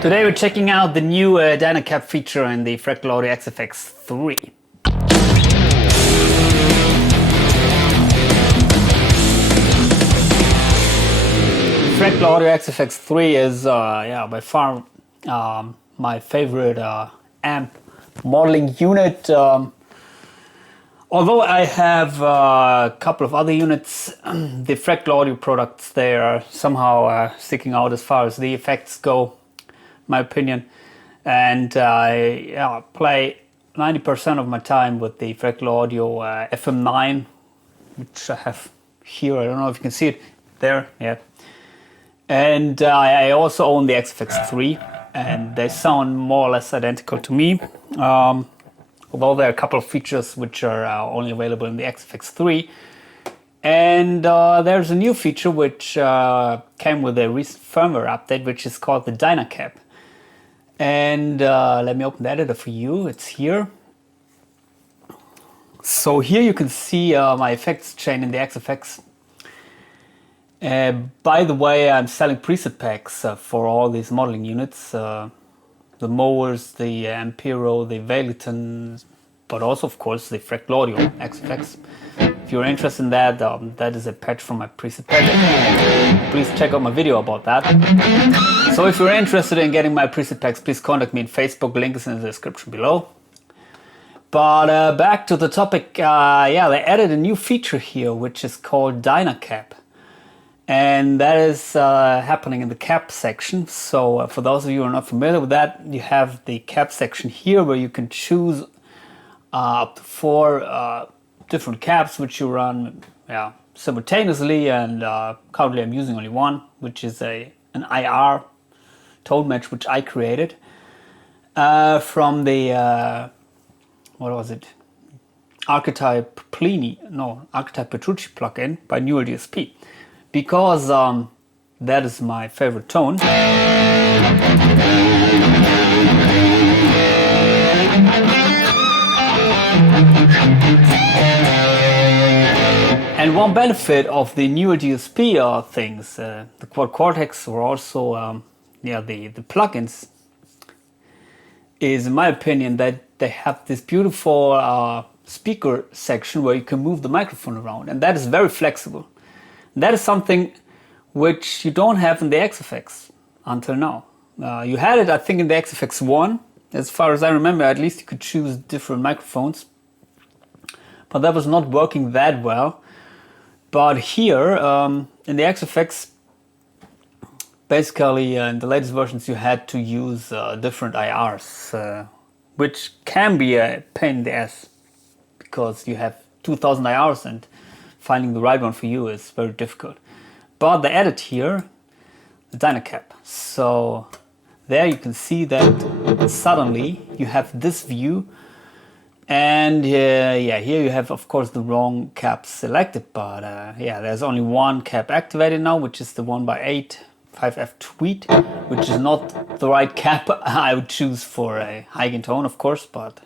Today we're checking out the new Dyna-Cap feature in the Fractal Audio AxeFX3. Fractal Audio AxeFX3 is by far my favorite amp modeling unit. Although I have a couple of other units, the Fractal Audio products, they are somehow sticking out as far as the effects go, my opinion. And I play 90% of my time with the Fractal Audio FM9, which I have here. I don't know if you can see it there. Yeah. And I also own the AxeFX3, and they sound more or less identical to me. Although there are a couple of features which are only available in the AxeFX3. And there's a new feature which came with a recent firmware update, which is called the Dyna-Cap. And let me open the editor for you. It's here. So here you can see my effects chain in the AxeFX. By the way, I'm selling preset packs for all these modeling units. The Mooers, the Ampero, the Valeton, but also of course the Fractal Audio AxeFX. If you're interested in that, that is a patch from my preset pack. Please check out my video about that. So if you're interested in getting my preset packs, please contact me on Facebook. Link is in the description below. But back to the topic. They added a new feature here, which is called Dyna-Cap. And that is happening in the cap section. So for those of you who are not familiar with that, you have the cap section here where you can choose up to 4 different caps which you run simultaneously. And currently I'm using only one, which is an IR tone match which I created from the Archetype Petrucci plugin by Mooer DSP. Because that is my favorite tone. And one benefit of the Mooer DSP things, the Quad Cortex or also the plugins, is in my opinion that they have this beautiful speaker section where you can move the microphone around, and that is very flexible. That is something which you don't have in the AxeFX until now. You had it, I think, in the AxeFX1. As far as I remember, at least you could choose different microphones. But that was not working that well. But here, in the AxeFX, basically in the latest versions, you had to use different IRs, which can be a pain in the ass because you have 2000 IRs and finding the right one for you is very difficult. But they added here the Dyna-Cap. So there you can see that suddenly you have this view. And here you have of course the wrong cap selected. But there's only one cap activated now, which is the 1x8 5F tweet, which is not the right cap I would choose for a high gain tone, of course. But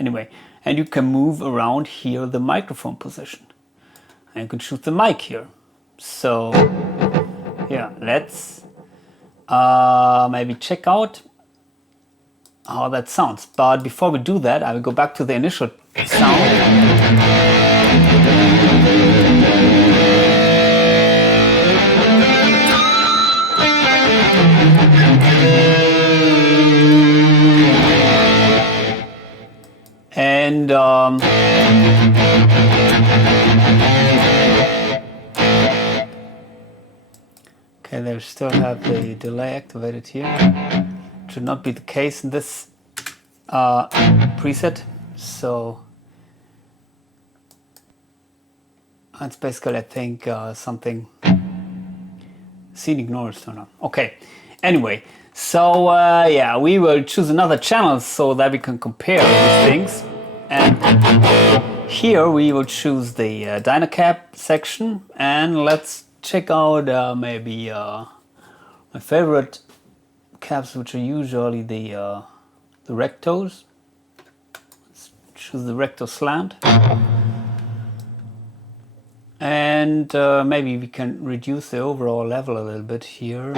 anyway. And you can move around here the microphone position. And you can choose the mic here. So let's maybe check out how that sounds. But before we do that, I will go back to the initial sound. And okay, they still have the delay activated here. Should not be the case in this preset. So that's basically, I think, something scenic noise turned on. Okay. Anyway, so we will choose another channel so that we can compare these things. And here we will choose the Dyna-Cap section, and let's check out maybe my favorite caps, which are usually the rectos. Let's choose the recto slant. And maybe we can reduce the overall level a little bit here,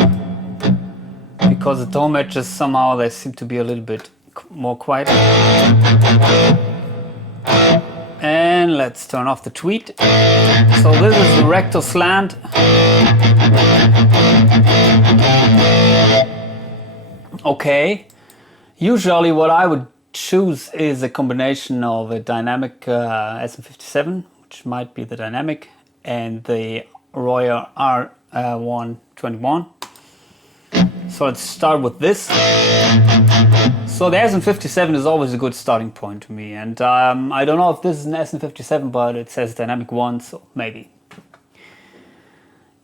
because the tone matches somehow they seem to be a little bit more quiet. And let's turn off the tweet. So this is the recto slant. Okay. Usually what I would choose is a combination of a dynamic SM57, which might be the dynamic, and the Royer R121. So let's start with this. So the SM57 is always a good starting point to me, and I don't know if this is an SM57, but it says dynamic 1, so maybe.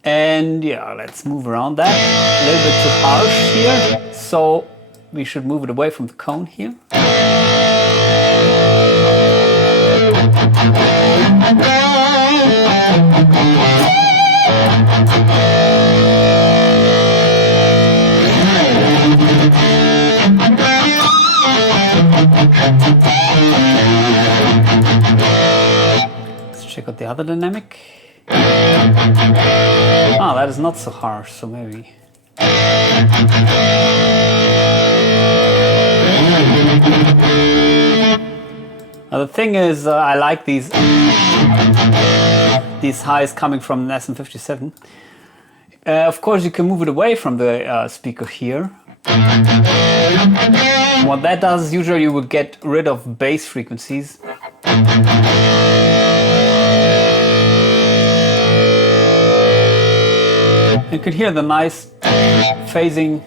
And yeah, let's move around that. A little bit too harsh here, so we should move it away from the cone here. Let's check out the other dynamic. Ah, that is not so harsh, so maybe. Now the thing is, I like these highs coming from the SM57. Of course, you can move it away from the speaker here. What that does, usually you will get rid of bass frequencies. You can hear the nice phasing.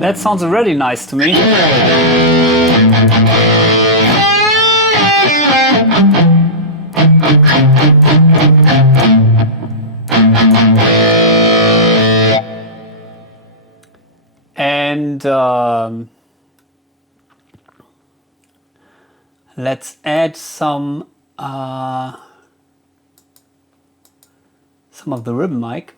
That sounds really nice to me. And let's add some of the ribbon mic.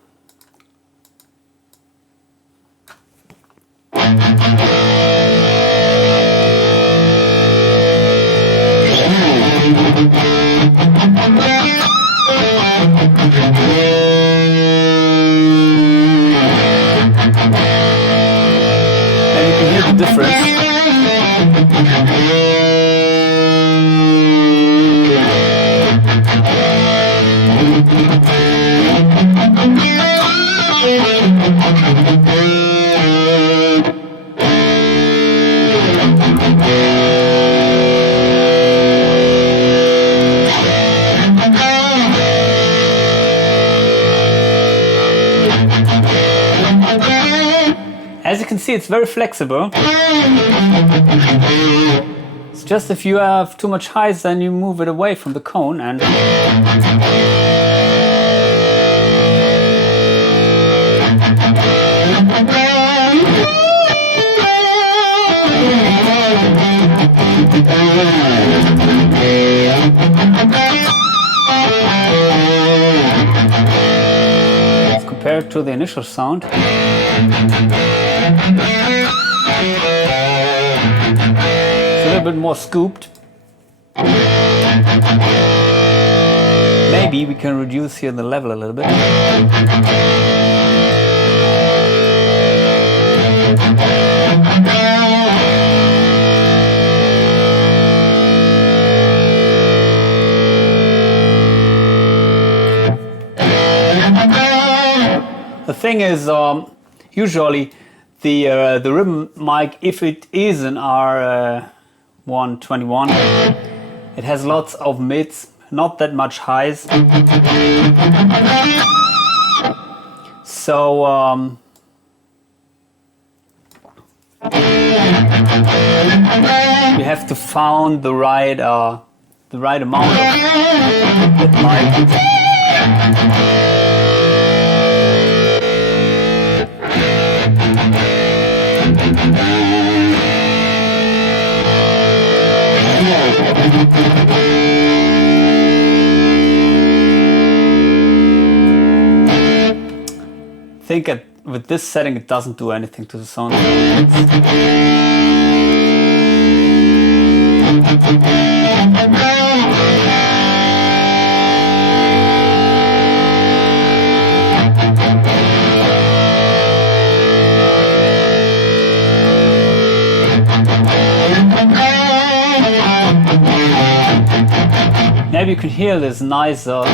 And you can hear the difference. As you can see, it's very flexible. It's just if you have too much highs, then you move it away from the cone and let's compare it to the initial sound. It's a little bit more scooped. Maybe we can reduce here the level a little bit. The thing is, usually the ribbon mic, if it is an R121, it has lots of mids, not that much highs. So you have to find the right amount of that mic. I think with this setting it doesn't do anything to the sound. Maybe you can hear this nice sub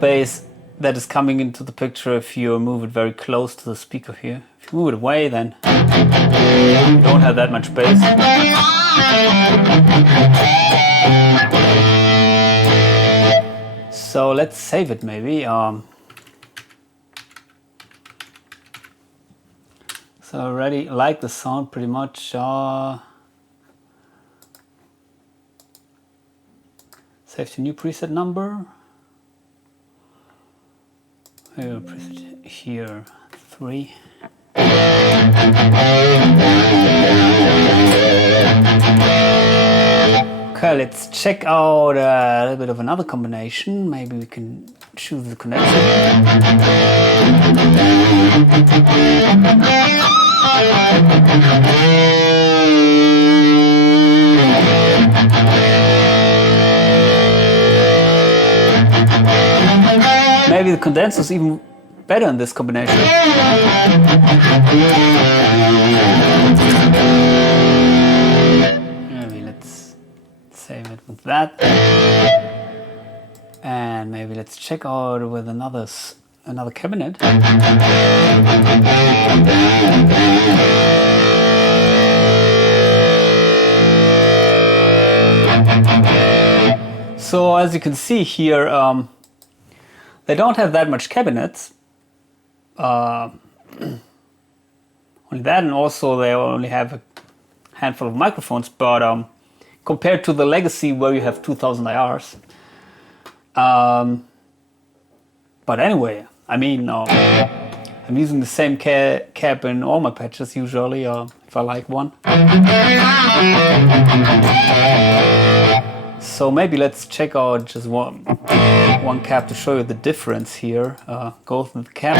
bass that is coming into the picture if you move it very close to the speaker here. If you move it away, then you don't have that much bass. So let's save it maybe. So I already like the sound pretty much. Save to new preset number. Here, preset here, 3. Okay, let's check out a little bit of another combination. Maybe we can choose the condenser. Maybe the condenser is even better in this combination. Maybe let's save it with that. And maybe let's check out with another cabinet. So as you can see here, they don't have that much cabinets. Only that, and also they only have a handful of microphones, but compared to the legacy where you have 2000 IRs. But anyway, I mean, I'm using the same cap in all my patches usually, if I like one. So maybe let's check out just one cap to show you the difference here. Go with the cap.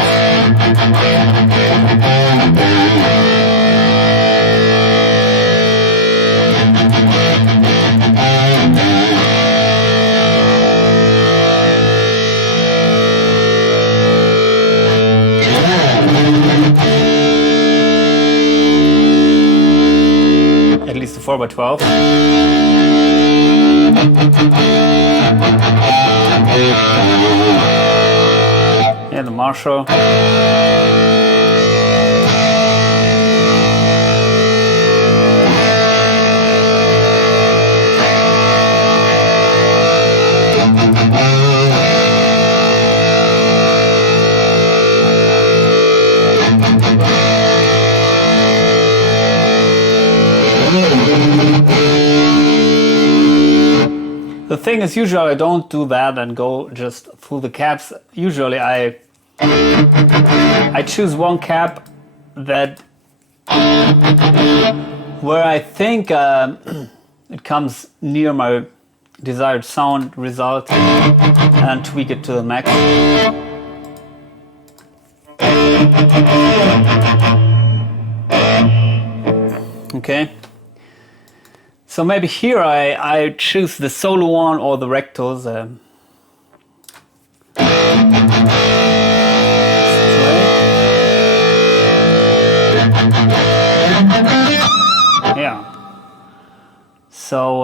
At least the 4x12. Yeah, the Marshall. The thing is, usually I don't do that and go just through the caps. Usually I choose one cap that where I think it comes near my desired sound result and tweak it to the max. Okay. So maybe here I choose the solo one or the rectos. Yeah. So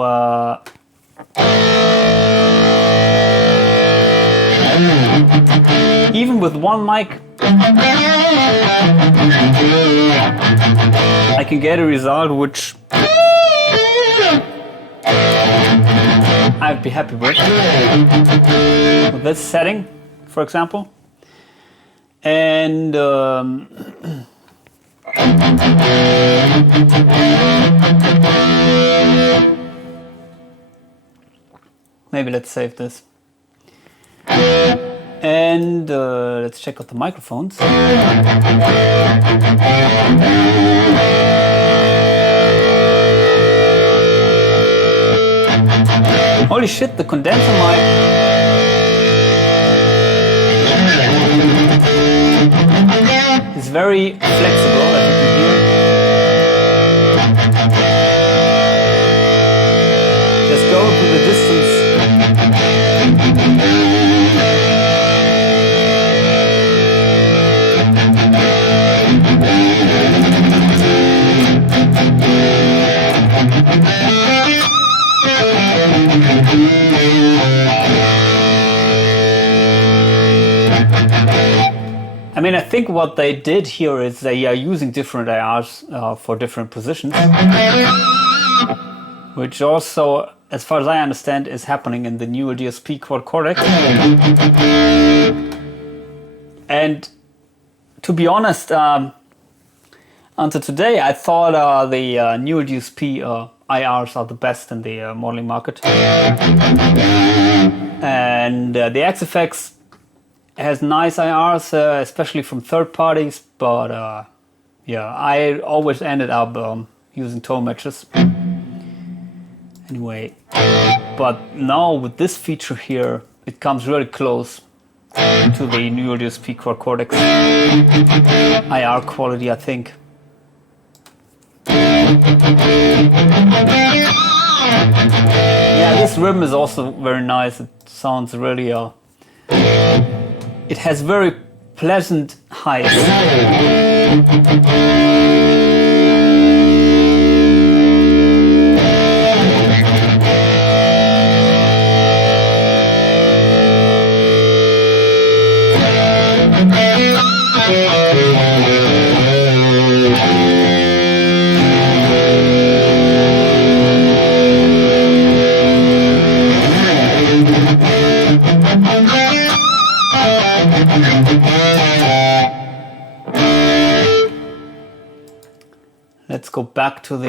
even with one mic, I can get a result which I'd be happy with this setting, for example. And maybe let's save this. And let's check out the microphones. Holy shit, the condenser mic. It's very flexible, as you can hear. Just go to the distance. I mean, I think what they did here is they are using different IRs for different positions, which also, as far as I understand, is happening in the newer DSP quad codec. And to be honest, until today, I thought the newer DSP IRs are the best in the modeling market. And the AxeFX has nice IRs, especially from third parties, but yeah, I always ended up using tone matches. Anyway, but now with this feature here, it comes really close to the newer DSP quad codec IR quality, I think. Yeah, this rhythm is also very nice. It sounds really it has very pleasant highs. Let's go back to the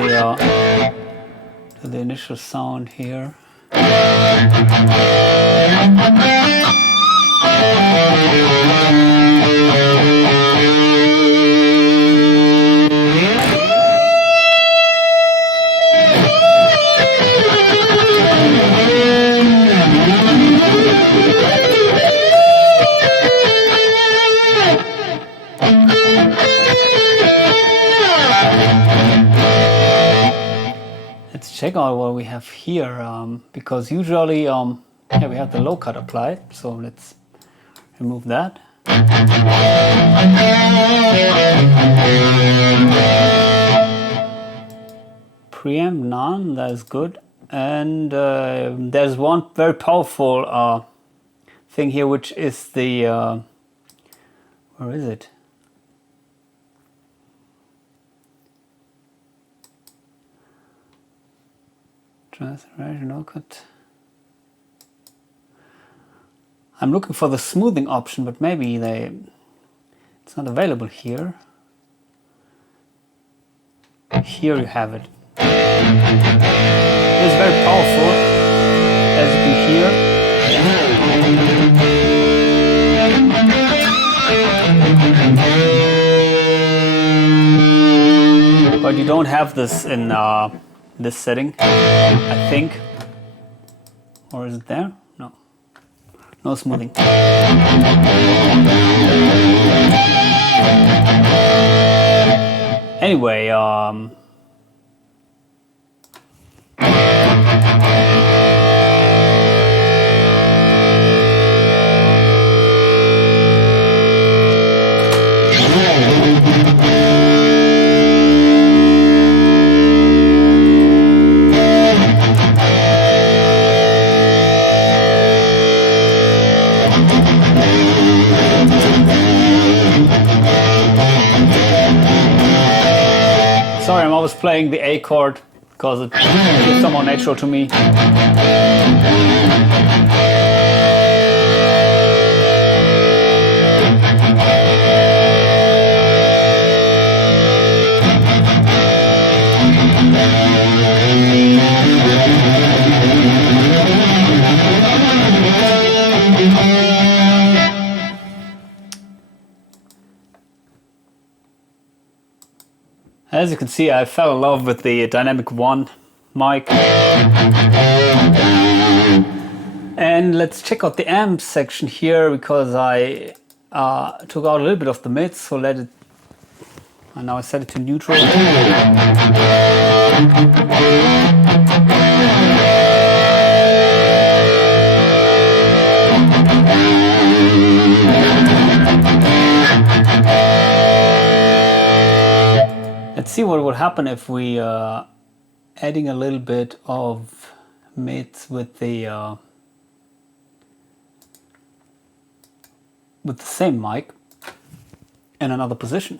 initial sound here. Check out what we have here, because usually yeah, we have the low cut applied, so let's remove that. Preamp none, that is good. And there's one very powerful thing here, which is the where is it? Transformation, no cut. I'm looking for the smoothing option, but maybe it's not available here. Here you have it. It's very powerful, as you can hear. But you don't have this in this setting, I think. Or is it there? No. No smoothing. Anyway, sorry, I'm always playing the A chord because it's somewhat natural to me. As you can see, I fell in love with the Dynamic 1 mic. And let's check out the amp section here, because I took out a little bit of the mids, so let it And now I set it to neutral. Let's see what would happen if we adding a little bit of mids with the same mic in another position.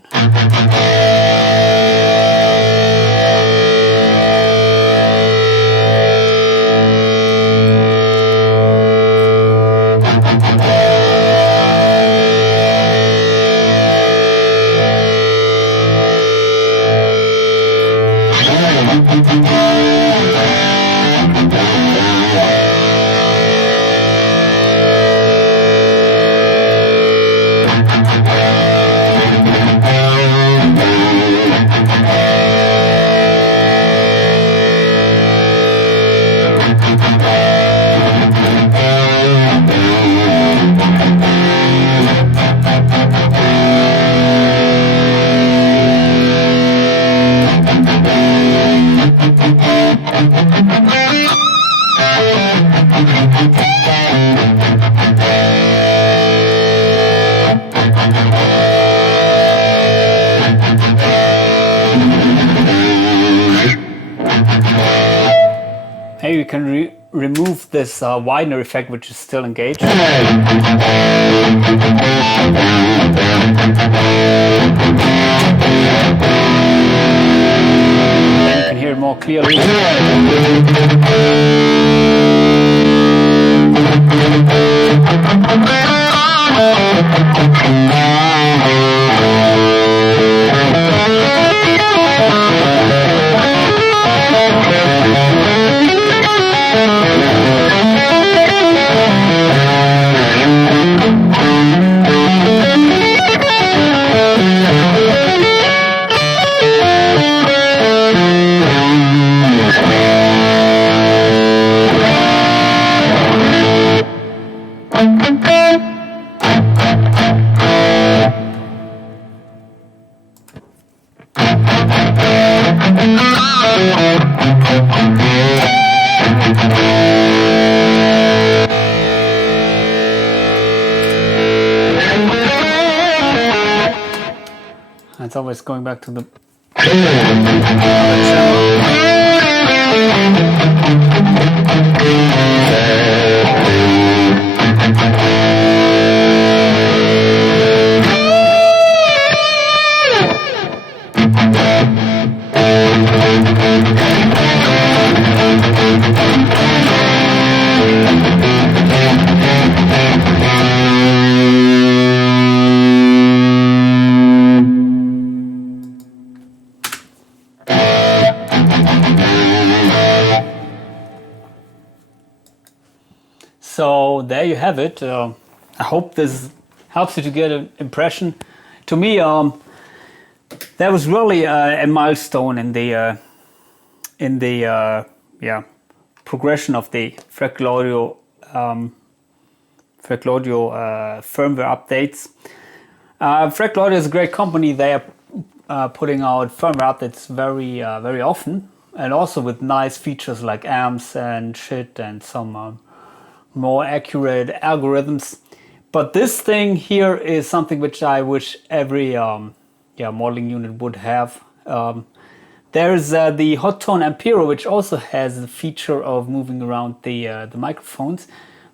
Hey, you can remove this widener effect, which is still engaged. Then you can hear it more clearly. It's always going back to the So there you have it. I hope this helps you to get an impression. To me, that was really a milestone in the progression of the Fractal Audio firmware updates. Fractal Audio is a great company. They are putting out firmware updates very often, and also with nice features like amps and shit and some more accurate algorithms. But this thing here is something which I wish every modeling unit would have. There's the Hotone Ampero, which also has the feature of moving around the microphones.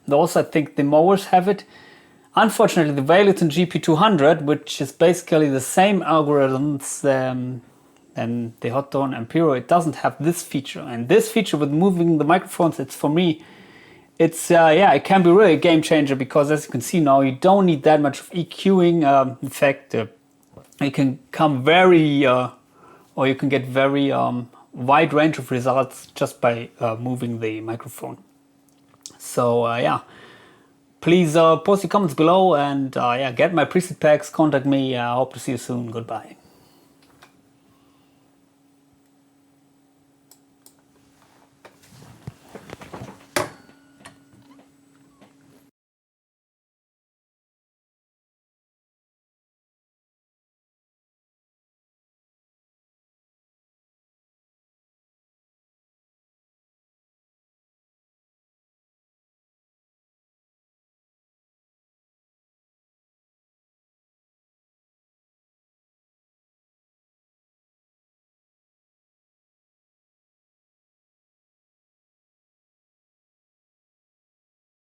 And also I think the Moers have it. Unfortunately, the Valeton GP200, which is basically the same algorithms than the Hotone Ampero, it doesn't have this feature. And this feature with moving the microphones, it's for me, it's it can be really a game changer, because as you can see now, you don't need that much of EQing. In fact, you can come or you can get very wide range of results just by moving the microphone. So please post your comments below and get my preset packs, contact me. I hope to see you soon. Goodbye.